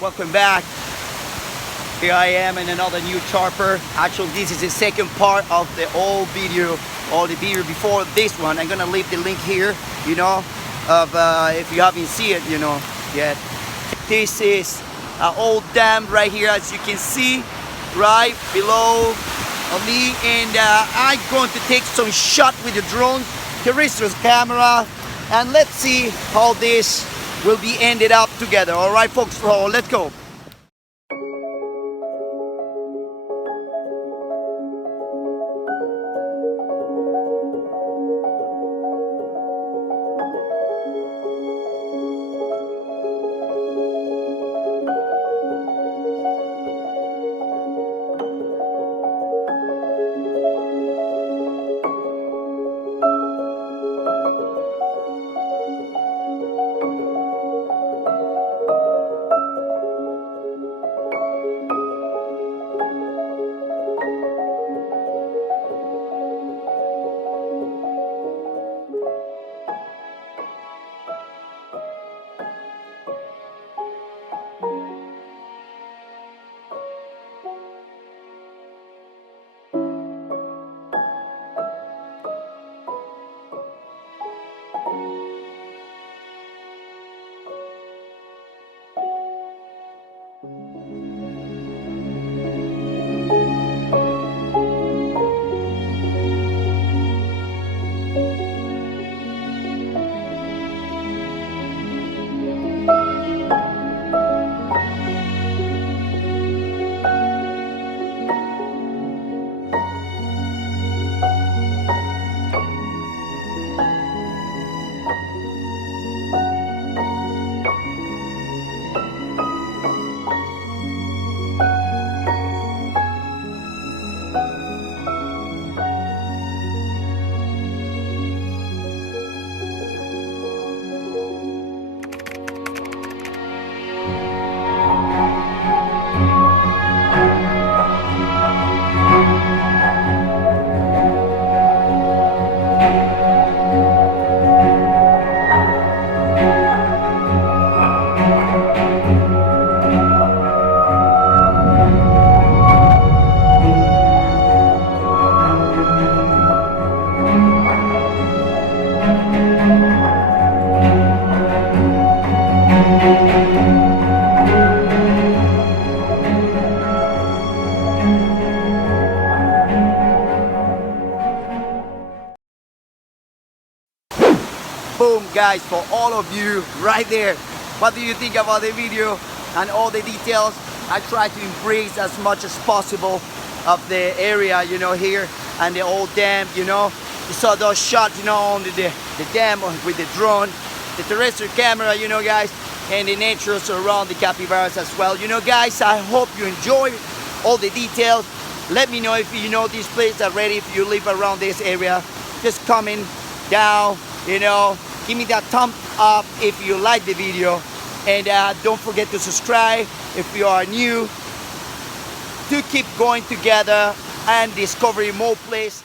welcome back. Here I am in another new chopper. Actually, this is the second part of the old video, or the video before this one. I'm gonna leave the link here, you know, of if you haven't seen it, you know, yet. This is an old dam right here, as you can see, right below me, and I'm going to take some shot with the drone, terrestrial camera, and let's see how this will be ended up together. All right, folks, so let's go. Boom, guys, for all of you right there, what do you think about the video and all the details? I try to embrace as much as possible of the area, you know, here, and the old dam, you know. You saw those shots, you know, on the dam with the drone, the terrestrial camera, you know, guys, and the nature around the capybaras as well. You know, guys, I hope you enjoy all the details. Let me know if you know this place already, if you live around this area. Just comment down, you know. Give me that thumb up if you like the video, and don't forget to subscribe if you are new, to keep going together and discovering more places.